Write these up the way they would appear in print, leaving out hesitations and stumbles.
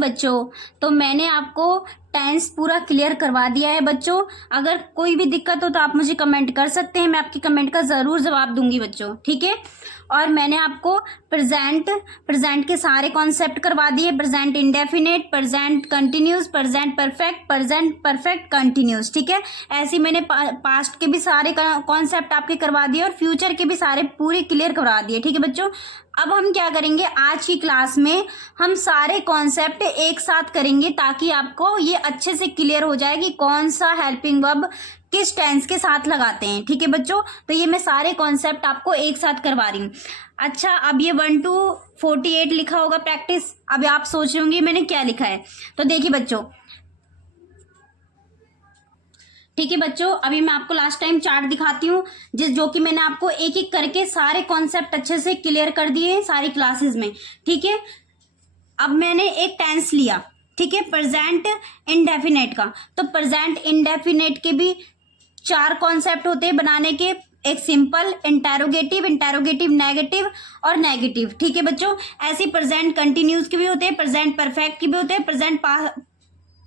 बच्चों, तो मैंने आपको टेंस पूरा क्लियर करवा दिया है बच्चों। अगर कोई भी दिक्कत हो तो आप मुझे कमेंट कर सकते हैं, मैं आपकी कमेंट का ज़रूर जवाब दूंगी बच्चों, ठीक है। और मैंने आपको प्रेजेंट के सारे कॉन्सेप्ट करवा दिए, present indefinite, present continuous, present perfect, present perfect continuous, ठीक है। ऐसे मैंने पास्ट के भी सारे कॉन्सेप्ट आपके करवा दिए और फ्यूचर के भी सारे पूरे क्लियर करवा दिए, ठीक है बच्चों। अब हम क्या करेंगे, आज की क्लास में हम सारे कॉन्सेप्ट एक साथ करेंगे ताकि आपको ये अच्छे से क्लियर हो जाए कि कौन सा हेल्पिंग वर्ब किस टेंस के साथ लगाते हैं, ठीक है बच्चों। तो ये मैं सारे कॉन्सेप्ट आपको एक साथ करवा रही हूँ। अच्छा, अब ये 1 to 48 लिखा होगा प्रैक्टिस। अब आप सोच रहे होंगे मैंने क्या लिखा है, तो देखिए बच्चों, ठीक है बच्चों, अभी मैं आपको लास्ट टाइम चार्ट दिखाती हूँ जो कि मैंने आपको एक एक करके सारे कॉन्सेप्ट अच्छे से क्लियर कर दिए हैं सारी क्लासेस में, ठीक है। अब मैंने एक टेंस लिया, ठीक है, प्रेजेंट इंडेफिनेट का। तो प्रेजेंट इंडेफिनेट के भी 4 कॉन्सेप्ट होते हैं बनाने के, एक सिंपल, इंटेरोगेटिव, इंटेरोगेटिव नेगेटिव और नेगेटिव, ठीक है बच्चों। ऐसे प्रेजेंट कंटिन्यूस के भी होते हैं, प्रेजेंट परफेक्ट के भी होते हैं, प्रेजेंट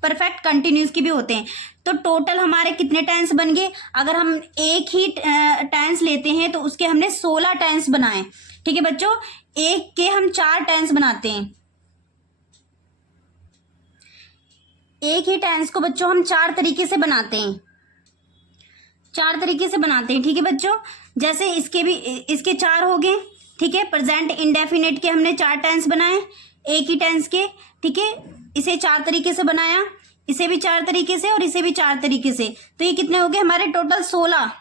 परफेक्ट कंटिन्यूस के भी होते हैं। तो टोटल हमारे कितने टेंस बन गए, अगर हम एक ही टेंस लेते हैं तो उसके हमने 16 टेंस बनाए, ठीक है बच्चों। एक के हम 4 टेंस बनाते हैं, एक ही टेंस को बच्चों हम 4 तरीके से बनाते हैं, 4 तरीके से बनाते हैं, ठीक है बच्चों। जैसे इसके 4 हो गए, ठीक है। प्रेजेंट इंडेफिनिट के हमने 4 टेंस बनाए एक ही टेंस के, ठीक है। इसे 4 तरीके से बनाया, इसे भी 4 तरीके से और इसे भी 4 तरीके से। तो ये कितने हो गए हमारे टोटल 16।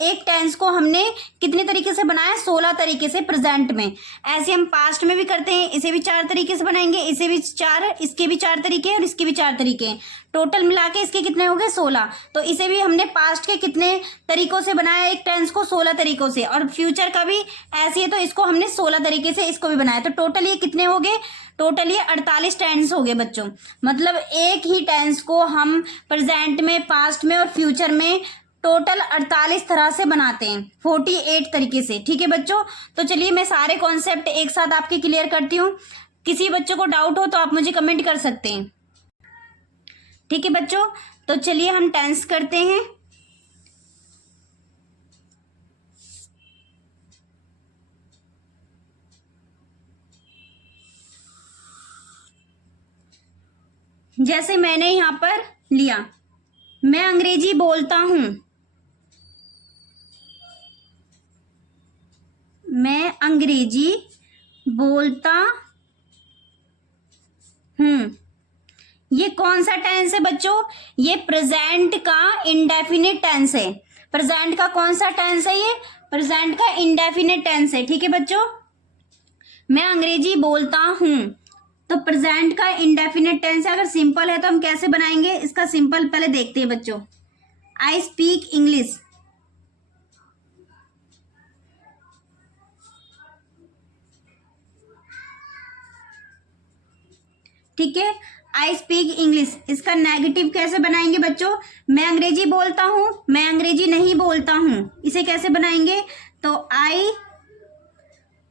एक टेंस को हमने कितने तरीके से बनाया, 16 तरीके से प्रेजेंट में। ऐसे हम पास्ट में भी करते हैं, इसे भी 4 तरीके से बनाएंगे, इसे भी 4, इसके भी 4 तरीके और इसके भी 4 तरीके। टोटल मिला के इसके कितने हो गए 16। तो इसे भी हमने पास्ट के कितने तरीकों से बनाया, एक टेंस को 16 तरीकों से, और फ्यूचर का भी ऐसे है तो इसको हमने 16 तरीके से इसको भी बनाया। तो टोटल ये कितने हो गए, टोटल ये 48 टेंस हो गए बच्चों। मतलब एक ही टेंस को हम प्रेजेंट में, पास्ट में और फ्यूचर में टोटल 48 तरह से बनाते हैं, 48 तरीके से, ठीक है बच्चों। तो चलिए मैं सारे कॉन्सेप्ट एक साथ आपके क्लियर करती हूँ। किसी बच्चों को डाउट हो तो आप मुझे कमेंट कर सकते हैं, ठीक है बच्चों। तो चलिए हम टेंस करते हैं। जैसे मैंने यहां पर लिया, मैं अंग्रेजी बोलता हूं, मैं अंग्रेजी बोलता हूं। ये कौन सा टेंस है बच्चों, ये प्रेजेंट का इंडेफिनिट टेंस है। प्रेजेंट का कौन सा टेंस है, ये प्रेजेंट का इंडेफिनिट टेंस है, ठीक है बच्चों। मैं अंग्रेजी बोलता हूं, तो प्रेजेंट का इंडेफिनिट टेंस है। अगर सिंपल है तो हम कैसे बनाएंगे, इसका सिंपल पहले देखते हैं बच्चों। आई स्पीक इंग्लिश, ठीक है, आई स्पीक इंग्लिश। इसका नेगेटिव कैसे बनाएंगे बच्चों, मैं अंग्रेजी बोलता हूं, मैं अंग्रेजी नहीं बोलता हूं, इसे कैसे बनाएंगे, तो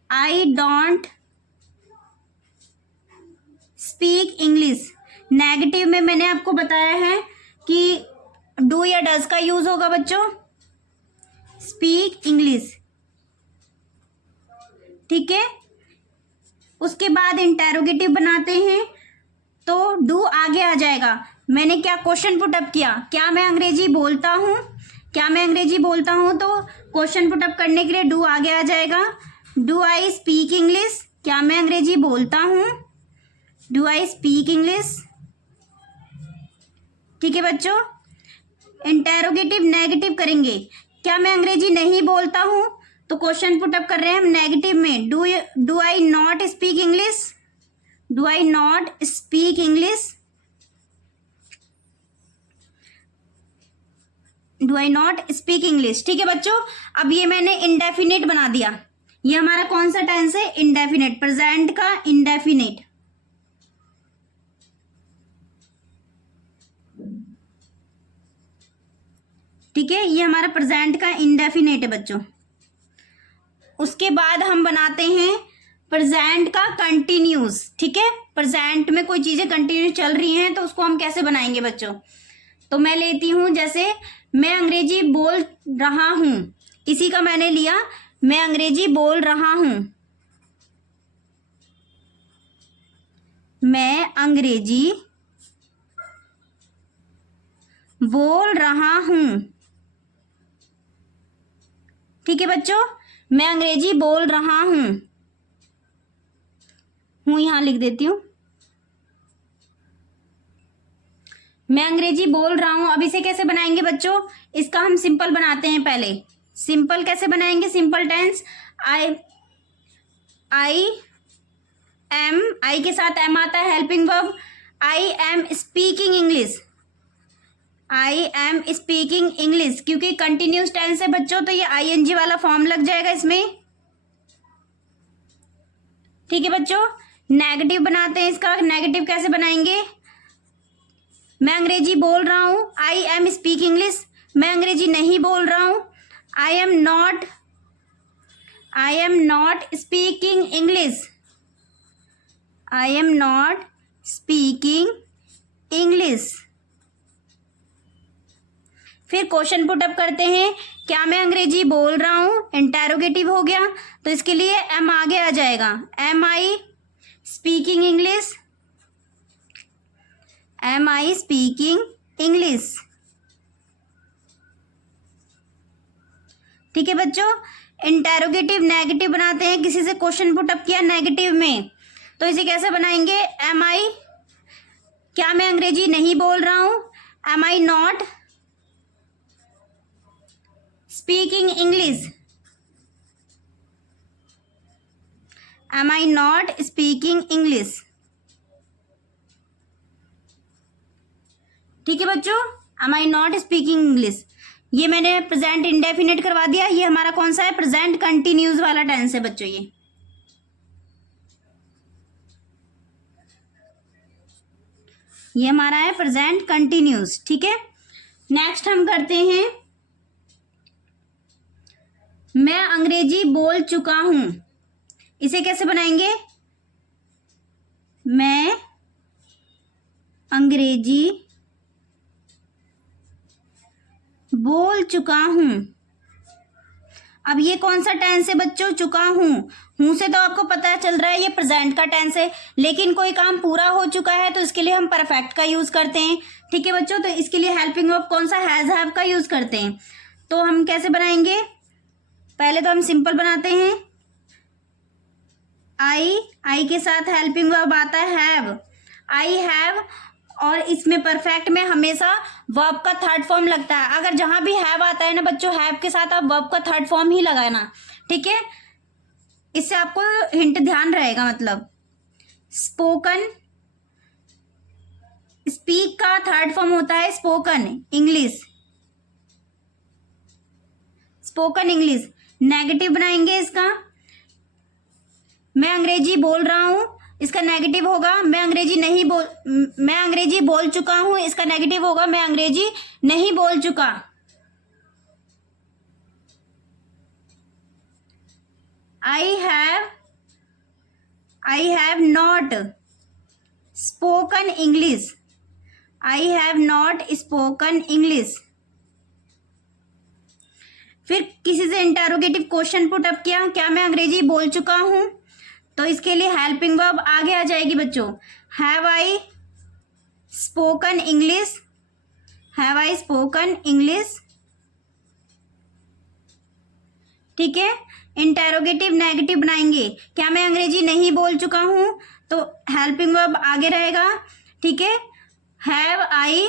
I don't speak English. Negative में मैंने आपको बताया है कि डू या डज का यूज होगा बच्चों, स्पीक इंग्लिश, ठीक है। उसके बाद इंटेरोगेटिव बनाते हैं तो डू आगे आ जाएगा। मैंने क्या क्वेश्चन पुट अप किया, क्या मैं अंग्रेजी बोलता हूं, क्या मैं अंग्रेजी बोलता हूं, तो क्वेश्चन पुट अप करने के लिए डू आगे आ जाएगा। डू आई स्पीक इंग्लिश, क्या मैं अंग्रेजी बोलता हूं, डू आई स्पीक इंग्लिश, ठीक है बच्चों। इंटेरोगेटिव नेगेटिव करेंगे, क्या मैं अंग्रेजी नहीं बोलता हूं, तो क्वेश्चन पुट अप कर रहे हैं हम नेगेटिव में, do I not speak English, do I not speak English, do I not speak English, ठीक है बच्चों। अब ये मैंने इंडेफिनिट बना दिया। ये हमारा कौन सा टेंस है, इंडेफिनिट, प्रेजेंट का इंडेफिनिट, ठीक है। ये हमारा प्रेजेंट का इंडेफिनिट है बच्चों। उसके बाद हम बनाते हैं प्रेजेंट का कंटिन्यूस, ठीक है, प्रेजेंट में कोई चीजें कंटिन्यू चल रही हैं तो उसको हम कैसे बनाएंगे बच्चों। तो मैं लेती हूं, जैसे मैं अंग्रेजी बोल रहा हूं, इसी का मैंने लिया, मैं अंग्रेजी बोल रहा हूं, मैं अंग्रेजी बोल रहा हूं, ठीक है बच्चों, मैं अंग्रेजी बोल रहा हूं यहां लिख देती हूं, मैं अंग्रेजी बोल रहा हूं। अब इसे कैसे बनाएंगे बच्चों, इसका हम सिंपल बनाते हैं। पहले सिंपल कैसे बनाएंगे, सिंपल टेंस, आई एम, आई के साथ एम आता है, helping verb, I am speaking English, I am speaking English, क्योंकि कंटिन्यूस टेंस है बच्चों तो ये आईएनजी वाला फॉर्म लग जाएगा इसमें, ठीक है बच्चों। नेगेटिव बनाते हैं इसका, नेगेटिव कैसे बनाएंगे, मैं अंग्रेजी बोल रहा हूं, आई एम स्पीक इंग्लिश, मैं अंग्रेजी नहीं बोल रहा हूं, आई am not speaking English, I am not speaking English. फिर क्वेश्चन पुट अप करते हैं, क्या मैं अंग्रेजी बोल रहा हूं, इंटेरोगेटिव हो गया तो इसके लिए एम आगे आ जाएगा, am I speaking English, am I speaking English, ठीक है बच्चों। इंटेरोगेटिव नेगेटिव बनाते हैं, किसी से क्वेश्चन पुट अप किया नेगेटिव में तो इसे कैसे बनाएंगे, एम आई, क्या मैं अंग्रेजी नहीं बोल रहा हूं, am I not speaking English, am I not speaking English, ठीक है बच्चों, am I not speaking English. ये मैंने प्रेजेंट इंडेफिनिट करवा दिया, ये हमारा कौन सा है, प्रेजेंट कंटिन्यूस वाला टेंस है बच्चों, ये हमारा है प्रेजेंट कंटिन्यूस, ठीक है। नेक्स्ट हम करते हैं, मैं अंग्रेजी बोल चुका हूं, इसे कैसे बनाएंगे, मैं अंग्रेजी बोल चुका हूं। अब ये कौन सा टेंस है बच्चों, चुका हूं से तो आपको पता चल रहा है ये प्रेजेंट का टेंस है, लेकिन कोई काम पूरा हो चुका है तो इसके लिए हम परफेक्ट का यूज करते हैं, ठीक है बच्चों। तो इसके लिए हेल्पिंग वर्ब कौन सा, हैज हैव का यूज करते हैं। तो हम कैसे बनाएंगे, पहले तो हम सिंपल बनाते हैं, आई के साथ हेल्पिंग वर्ब आता है हैव, आई हैव, और इसमें परफेक्ट में हमेशा वर्ब का थर्ड फॉर्म लगता है। अगर जहां भी हैव आता है ना बच्चों, हैव के साथ आप वर्ब का थर्ड फॉर्म ही लगाना, ठीक है, इससे आपको हिंट ध्यान रहेगा। मतलब स्पोकन, स्पीक का थर्ड फॉर्म होता है spoken English, spoken English. Negative बनाएंगे इसका, मैं अंग्रेजी बोल रहा हूं, इसका नेगेटिव होगा मैं अंग्रेजी बोल चुका हूं, इसका नेगेटिव होगा मैं अंग्रेजी नहीं बोल चुका। आई have not spoken English, I have not spoken English. फिर किसी से इंटरोगेटिव क्वेश्चन पुट अप किया, क्या मैं अंग्रेजी बोल चुका हूं, तो इसके लिए हेल्पिंग वर्ब आगे आ जाएगी बच्चों, have I spoken English, have I spoken English, ठीक है। इंटेरोगेटिव नेगेटिव बनाएंगे, क्या मैं अंग्रेजी नहीं बोल चुका हूं, तो हेल्पिंग वर्ब आगे रहेगा, ठीक है, हैव आई,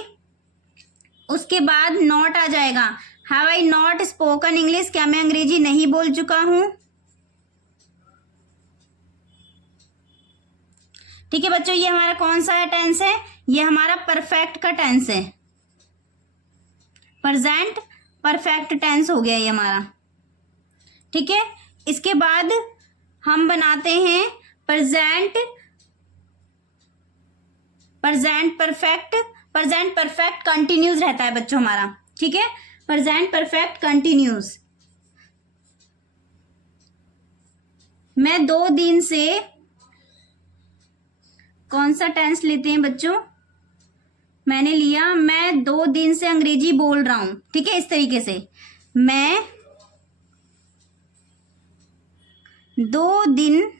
उसके बाद नॉट आ जाएगा, have I not spoken English, क्या मैं अंग्रेजी नहीं बोल चुका हूं, ठीक है बच्चों। ये हमारा कौन सा टेंस है, ये हमारा परफेक्ट का टेंस है, प्रेजेंट परफेक्ट टेंस हो गया ये हमारा, ठीक है। इसके बाद हम बनाते हैं प्रेजेंट परफेक्ट कंटिन्यूस रहता है बच्चों हमारा, ठीक है, प्रेजेंट परफेक्ट कंटिन्यूस। मैं 2 दिन से, कौन सा टेंस लेते हैं बच्चों, मैंने लिया मैं 2 दिन से अंग्रेजी बोल रहा हूं, ठीक है। इस तरीके से मैं 2 दिन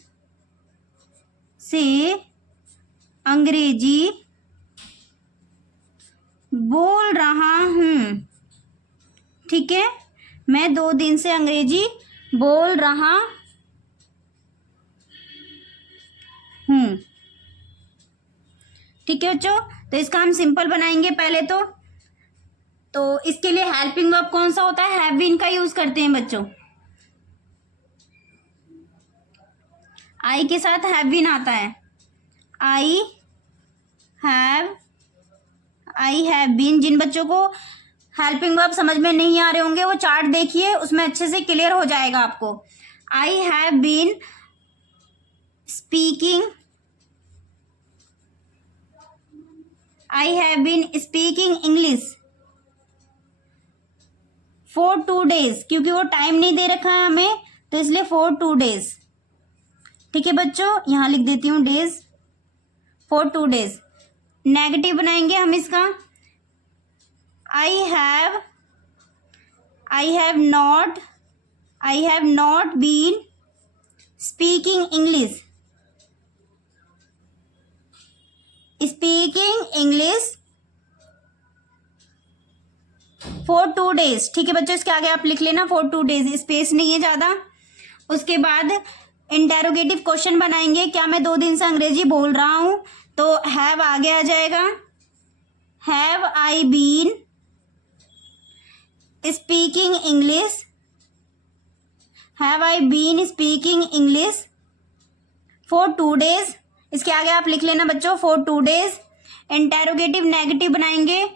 से अंग्रेजी बोल रहा हूं, ठीक है। मैं 2 दिन से अंग्रेजी बोल रहा हूं, ठीक है बच्चों। तो इसका हम सिंपल बनाएंगे पहले तो इसके लिए हेल्पिंग वर्ब कौन सा होता है, हैव बीन का यूज करते हैं बच्चों। आई के साथ हैव बीन आता है। आई हैव बीन। जिन बच्चों को हेल्पिंग वर्ब समझ में नहीं आ रहे होंगे वो चार्ट देखिए, उसमें अच्छे से क्लियर हो जाएगा आपको। I have been speaking English for 2 days, क्योंकि वो टाइम नहीं दे रखा है हमें तो इसलिए फॉर 2 days, ठीक है बच्चों। यहां लिख देती हूं डेज, फॉर 2 days। नेगेटिव बनाएंगे हम इसका। I have not been speaking English for 2 days, ठीक है बच्चों। इसके आगे आप लिख लेना फॉर 2 days, स्पेस नहीं है ज्यादा। उसके बाद इंटेरोगेटिव क्वेश्चन बनाएंगे, क्या मैं 2 दिन से अंग्रेजी बोल रहा हूं, तो हैव आगे आ जाएगा। Have I been speaking English for 2 days। इसके आगे आप लिख लेना बच्चों फॉर 2 days। इंटेरोगेटिव नेगेटिव बनाएंगे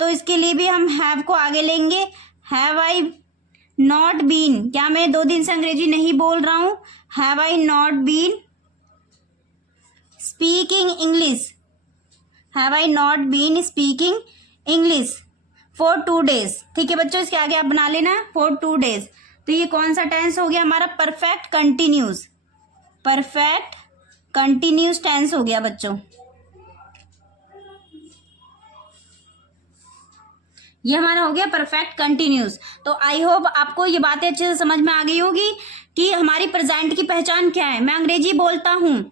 तो इसके लिए भी हम हैव को आगे लेंगे। हैव आई नॉट बीन, क्या मैं 2 दिन से अंग्रेजी नहीं बोल रहा हूं, have I not been speaking English for 2 days, ठीक है बच्चों। इसके आगे आप बना लेना फॉर 2 days। तो ये कौन सा टेंस हो गया हमारा, परफेक्ट कंटिन्यूस टेंस हो गया बच्चों। ये हमारा हो गया परफेक्ट कंटिन्यूस। तो आई होप आपको ये बातें अच्छे से समझ में आ गई होगी कि हमारी प्रेजेंट की पहचान क्या है। मैं अंग्रेजी बोलता हूँ,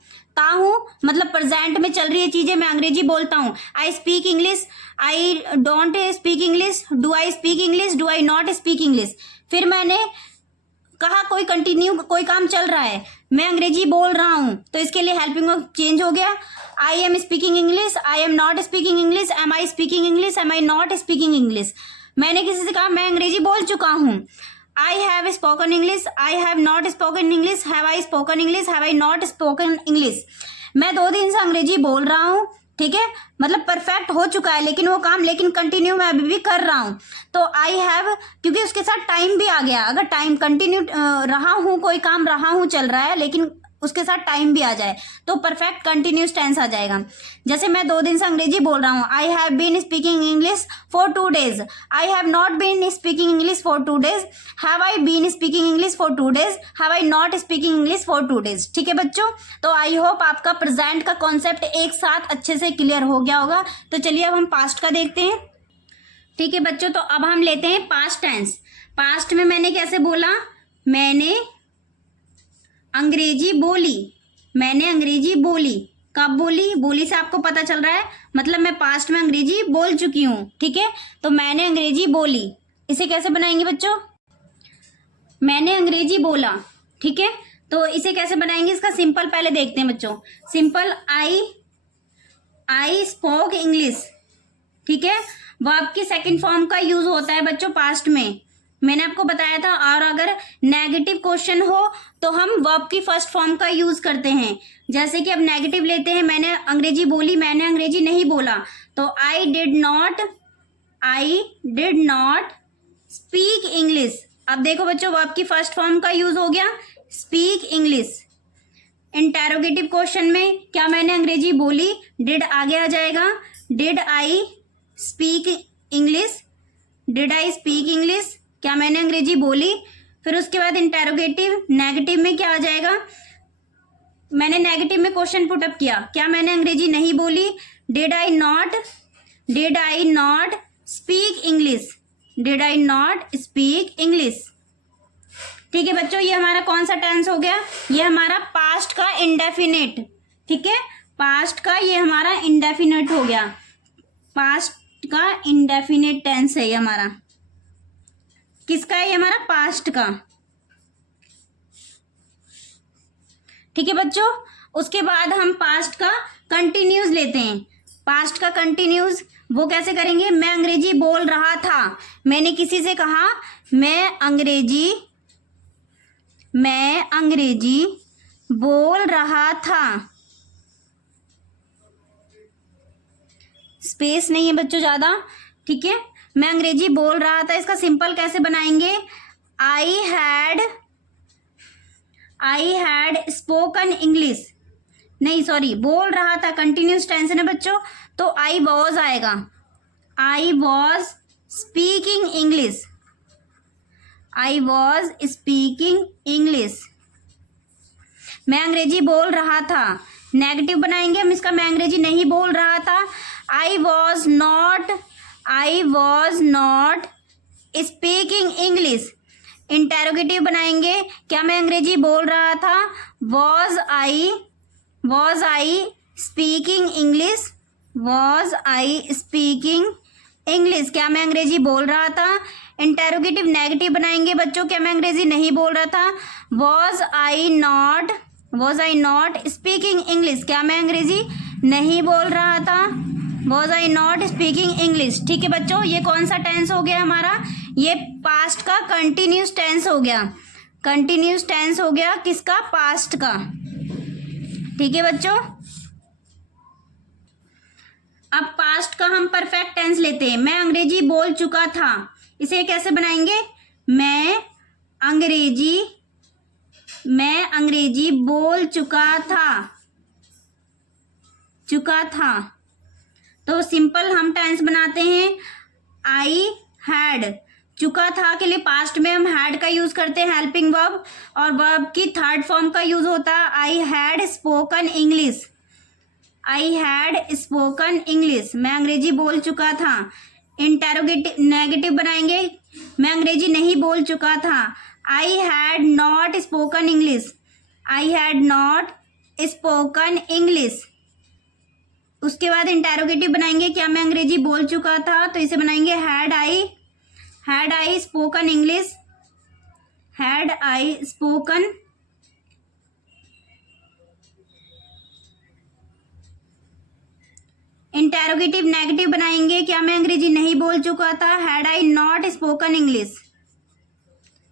मतलब प्रेजेंट में चल रही है चीजें, मैं अंग्रेजी बोलता हूँ। I speak English, I don't speak English, do I speak English, do I not speak English. फिर मैंने कहा कोई काम चल रहा है, मैं अंग्रेजी बोल रहा हूं, तो इसके लिए हेल्पिंग वर्ब चेंज हो गया। I am speaking English, I am not speaking English, am I speaking English, am I not speaking English. मैंने किसी से कहा मैं अंग्रेजी बोल चुका हूं। I have spoken English, I have not spoken English, have I spoken English, have I not spoken English. मैं 2 दिन से अंग्रेजी बोल रहा हूं, ठीक है, मतलब परफेक्ट हो चुका है लेकिन वो काम, लेकिन कंटिन्यू मैं अभी भी कर रहा हूं। तो आई हैव, क्योंकि उसके साथ टाइम भी आ गया। अगर टाइम कंटिन्यू रहा हूं, कोई काम रहा हूं चल रहा है लेकिन उसके साथ टाइम भी आ जाए तो परफेक्ट कंटिन्यूस टेंस आ जाएगा। जैसे मैं 2 दिन से अंग्रेजी बोल रहा हूँ, I have been speaking English for 2 days, I have not been speaking English for 2 days, have I been speaking English for 2 days, have I not speaking English for 2 days। ठीक है बच्चों, तो आई होप आपका present का concept एक साथ अच्छे से क्लियर हो गया होगा। तो चलिए अब हम पास्ट का देखते हैं। ठीक है बच्चों, तो अब हम लेते हैं पास्ट टेंस। पास्ट में मैंने कैसे बोला, मैंने अंग्रेजी बोली, मैंने अंग्रेजी बोली। कब बोली, बोली से आपको पता चल रहा है मतलब मैं पास्ट में अंग्रेजी बोल चुकी हूँ। ठीक है, तो मैंने अंग्रेजी बोली, इसे कैसे बनाएंगे बच्चों, मैंने अंग्रेजी बोला। ठीक है, तो इसे कैसे बनाएंगे, इसका सिंपल पहले देखते हैं बच्चों। Simple I spoke English. ठीक है, वर्ब की सेकंड फॉर्म का यूज होता है बच्चों पास्ट में, मैंने आपको बताया था। और अगर नेगेटिव क्वेश्चन हो तो हम वर्ब की फर्स्ट फॉर्म का यूज करते हैं। जैसे कि अब नेगेटिव लेते हैं, मैंने अंग्रेजी बोली, मैंने अंग्रेजी नहीं बोला, तो I did not speak English. अब देखो बच्चों, वर्ब की फर्स्ट फॉर्म का यूज हो गया स्पीक इंग्लिश। इंटेरोगेटिव क्वेश्चन में क्या मैंने अंग्रेजी बोली, डिड आगे आ जाएगा, did I speak English, did I speak English, क्या मैंने अंग्रेजी बोली। फिर उसके बाद इंटेरोगेटिव, नेगेटिव में क्या आ जाएगा, मैंने नेगेटिव में क्वेश्चन पुटअप किया, क्या मैंने अंग्रेजी नहीं बोली, did I not speak English, did I not speak English. ठीक है बच्चों, ये हमारा कौन सा टेंस हो गया, ये हमारा पास्ट का इंडेफिनिट। ठीक है, पास्ट का ये हमारा इंडेफिनिट हो गया, पास्ट का इंडेफिनिट टेंस है ये हमारा। किसका है ये हमारा, पास्ट का। ठीक है बच्चों, उसके बाद हम पास्ट का कंटिन्यूस लेते हैं। पास्ट का कंटिन्यूस वो कैसे करेंगे, मैं अंग्रेजी बोल रहा था, मैंने किसी से कहा मैं अंग्रेजी बोल रहा था, स्पेस नहीं है बच्चों ज्यादा। ठीक है, मैं अंग्रेजी बोल रहा था, इसका सिंपल कैसे बनाएंगे, आई हैड स्पोकन इंग्लिश, नहीं सॉरी, बोल रहा था कंटिन्यूस टेंस है ना बच्चों, तो आई वॉज आएगा, I was speaking English, I was speaking English. मैं अंग्रेजी बोल रहा था, नेगेटिव बनाएंगे हम इसका, मैं अंग्रेजी नहीं बोल रहा था, I was not speaking English. Interrogative बनाएंगे, क्या मैं अंग्रेजी बोल रहा था, was I speaking English, was I speaking English, क्या मैं अंग्रेजी बोल रहा था। इंटेरोगेटिव नेगेटिव बनाएंगे बच्चों, क्या मैं अंग्रेजी नहीं बोल रहा था, was I not speaking English, क्या मैं अंग्रेजी नहीं बोल रहा था, was I not speaking English. ठीक है बच्चों, ये कौन सा टेंस हो गया हमारा, ये पास्ट का कंटिन्यूस टेंस हो गया, कंटिन्यूस टेंस हो गया किसका, पास्ट का। ठीक है बच्चों, अब पास्ट का हम परफेक्ट टेंस लेते हैं। मैं अंग्रेजी बोल चुका था, इसे कैसे बनाएंगे, मैं अंग्रेजी बोल चुका था। तो सिंपल हम टेंस बनाते हैं, आई हैड, चुका था के लिए पास्ट में हम हैड का यूज करते हैं हेल्पिंग वर्ब, और वर्ब की थर्ड फॉर्म का यूज होता है I had spoken English, I had spoken English, मैं अंग्रेजी बोल चुका था। इंटेरोगेटिव नेगेटिव बनाएंगे, मैं अंग्रेजी नहीं बोल चुका था, I had not spoken English, I had not spoken English. उसके बाद इंटेरोगेटिव बनाएंगे, क्या मैं अंग्रेजी बोल चुका था, तो इसे बनाएंगे had I spoken English, had I spoken. Interrogative negative बनाएंगे, क्या मैं अंग्रेजी नहीं बोल चुका था, had I not spoken English,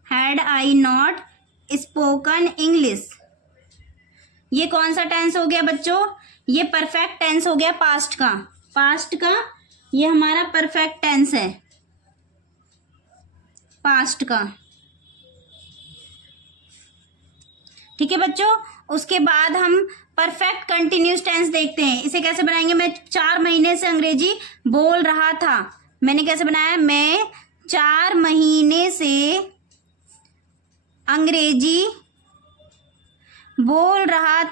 had I not spoken English. ये कौन सा टेंस हो गया बच्चों, ये परफेक्ट टेंस हो गया पास्ट का, पास्ट का ये हमारा परफेक्ट टेंस है, पास्ट का। ठीक है बच्चों, उसके बाद हम परफेक्ट कंटिन्यूस टेंस देखते हैं, इसे कैसे बनाएंगे, मैं 4 महीने से अंग्रेजी बोल रहा था, मैंने कैसे बनाया, मैं 4 महीने से अंग्रेजी बोल रहा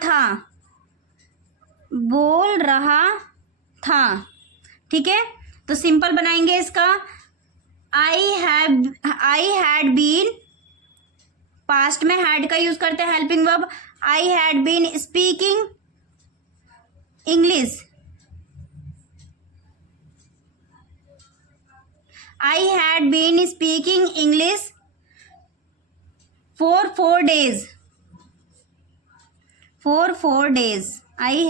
था। ठीक है, तो सिंपल बनाएंगे इसका, आई हैड बीन, पास्ट में हैड का यूज करते हैं helping verb, I had been speaking English, I had been speaking English for 4 days, I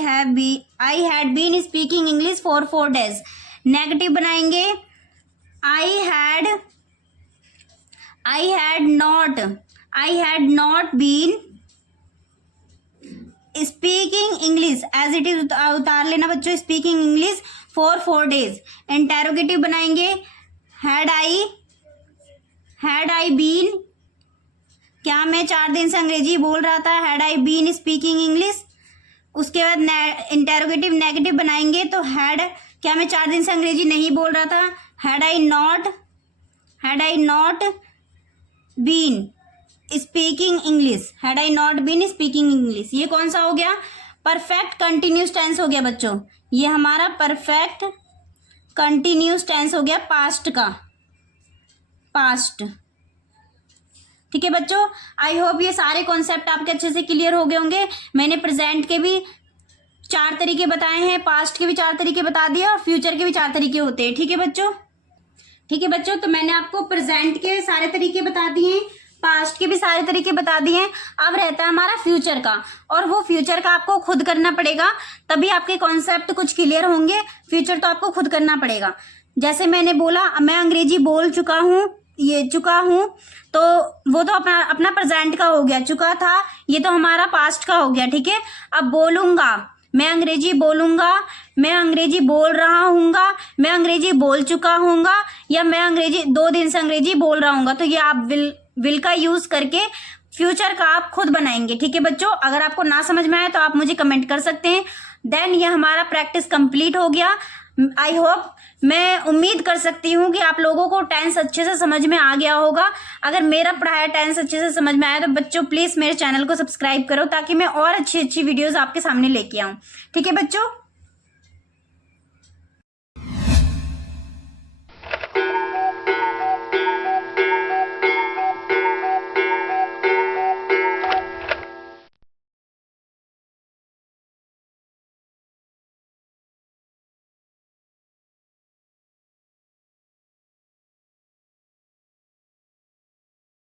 had been speaking English for 4 days। Negative बनाएंगे, I had not been speaking English as it is, उतार लेना बच्चों, speaking English for 4 days। Interrogative बनाएंगे, had I been, क्या मैं 4 दिन से अंग्रेजी बोल रहा था, had I been speaking English. उसके बाद इंटेरोगेटिव नेगेटिव बनाएंगे, तो हैड, क्या मैं 4 दिन से अंग्रेजी नहीं बोल रहा था, had I not been speaking English, had I not been speaking English, ये कौन सा हो गया? परफेक्ट कंटिन्यूस टेंस हो गया बच्चों, ये हमारा परफेक्ट कंटिन्यूस टेंस हो गया, पास्ट का, पास्ट। ठीक है बच्चों, आई होप ये सारे कॉन्सेप्ट आपके अच्छे से क्लियर हो गए होंगे। मैंने प्रेजेंट के भी 4 तरीके बताए हैं, पास्ट के भी 4 तरीके बता दिए और फ्यूचर के भी 4 तरीके होते हैं। ठीक है बच्चों, ठीक है बच्चों, तो मैंने आपको प्रेजेंट के सारे तरीके बता दिए, पास्ट के भी सारे तरीके बता दिए। अब रहता है हमारा फ्यूचर का, और वो फ्यूचर का आपको खुद करना पड़ेगा, तभी आपके कॉन्सेप्ट कुछ क्लियर होंगे। फ्यूचर तो आपको खुद करना पड़ेगा। जैसे मैंने बोला मैं अंग्रेजी बोल चुका हूँ, ये चुका हूँ, तो वो तो अपना प्रेजेंट का हो गया, चुका था, ये तो हमारा पास्ट का हो गया। ठीक है, अब बोलूंगा, मैं अंग्रेजी बोलूंगा, मैं अंग्रेजी बोल रहा हूँगा, मैं अंग्रेजी बोल चुका हूँगा, या मैं अंग्रेजी 2 दिन से अंग्रेजी बोल रहा हूँगा। तो ये आप विल का यूज करके फ्यूचर का आप खुद बनाएंगे। ठीक है बच्चों, अगर आपको ना समझ में आए तो आप मुझे कमेंट कर सकते हैं। देन ये हमारा प्रैक्टिस कंप्लीट हो गया। आई होप, मैं उम्मीद कर सकती हूँ कि आप लोगों को टेंस अच्छे से समझ में आ गया होगा। अगर मेरा पढ़ाया टेंस अच्छे से समझ में आया तो बच्चों प्लीज़ मेरे चैनल को सब्सक्राइब करो, ताकि मैं और अच्छी अच्छी वीडियोस आपके सामने लेके आऊँ। ठीक है बच्चों।